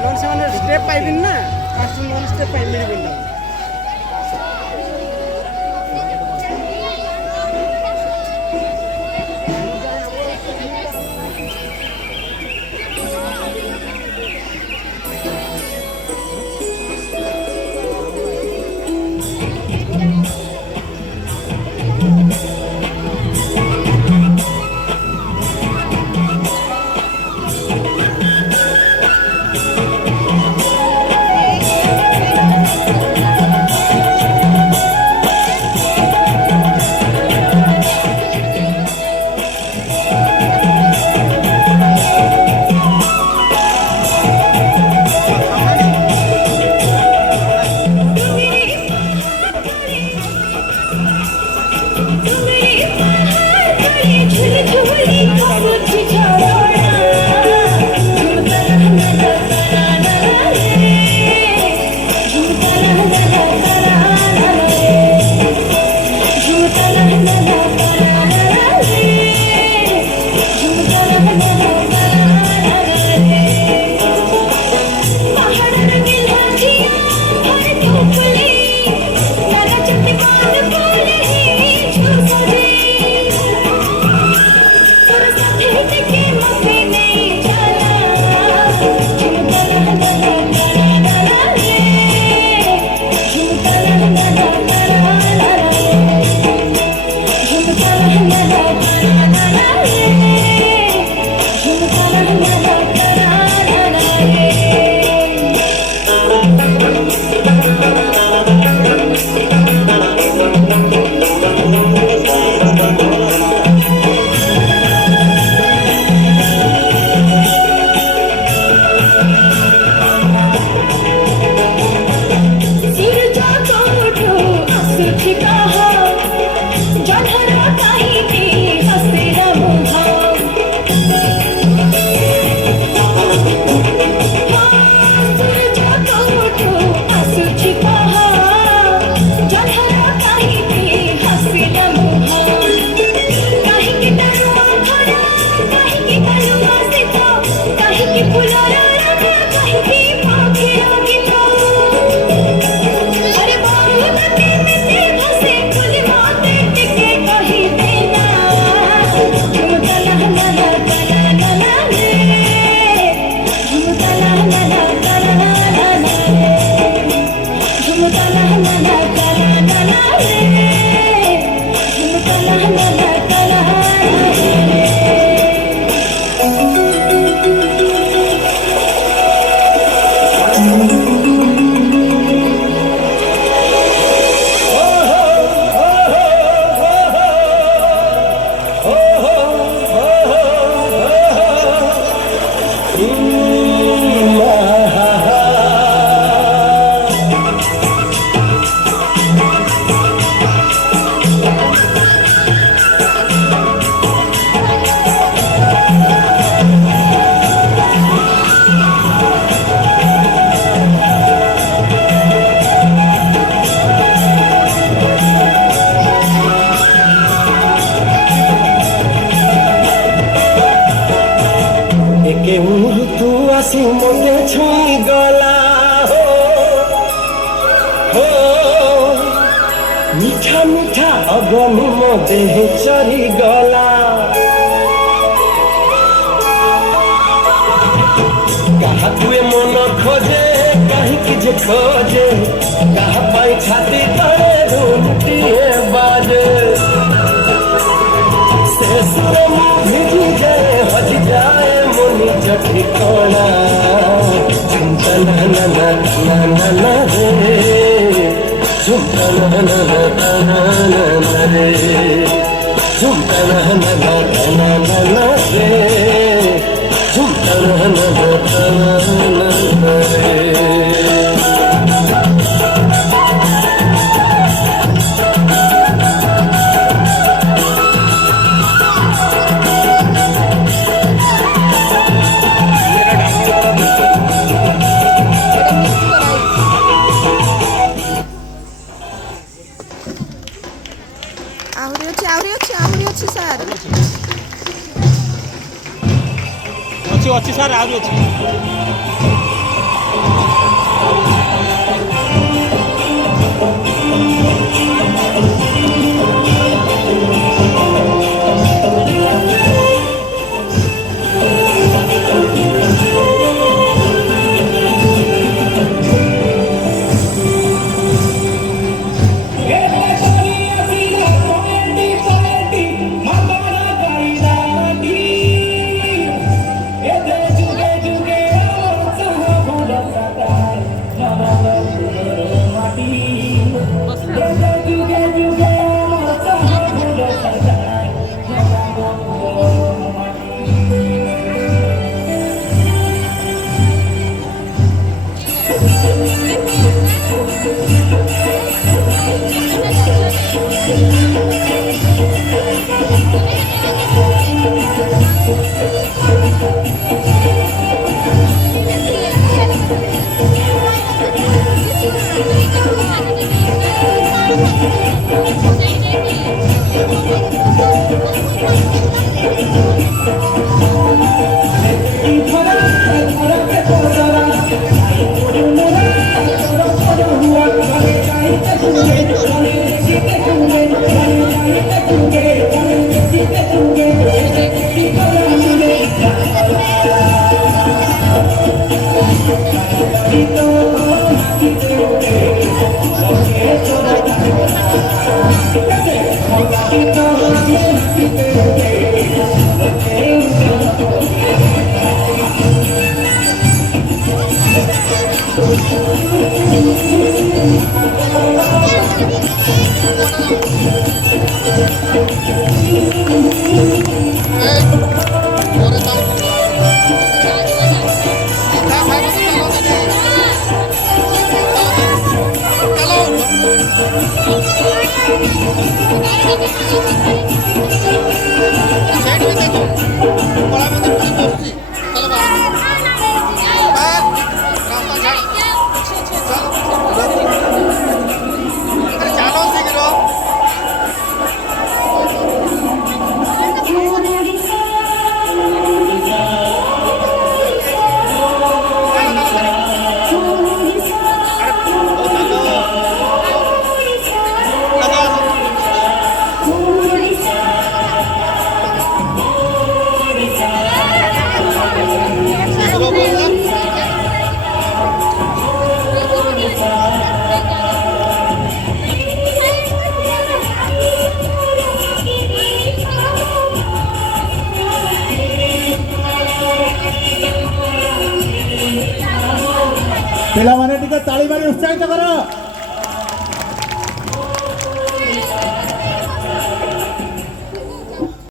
ନହେଲେ ସେମାନେ ଷ୍ଟେପ୍ ପାଇବେନି ନା ଫାଷ୍ଟ ନହେଲେ ଷ୍ଟେପ୍ ପାଇ ମିଳିବେନି ତାଙ୍କୁ। आसी मोटे छुई गला हो मीठा मीठा अगनी मो देह चढ़ी गला कहा तुए मन खोजे कहीं जे खोजे कहा पाई छाती तले ढूंढतिए बाजे से सुर भिजी जाए हज जाए मुनि जठी कोना चिंता ना ना ना ना ना रे चिंता ना ना ना ना ना रे चिंता ना ना ना ना ना रे चिंता ना ना ना ना रे अच्छी सर आज अच्छी ପିଲାମାନେ ଟିକେ ତାଳି ମାରି ଉତ୍ସାହିତ କର।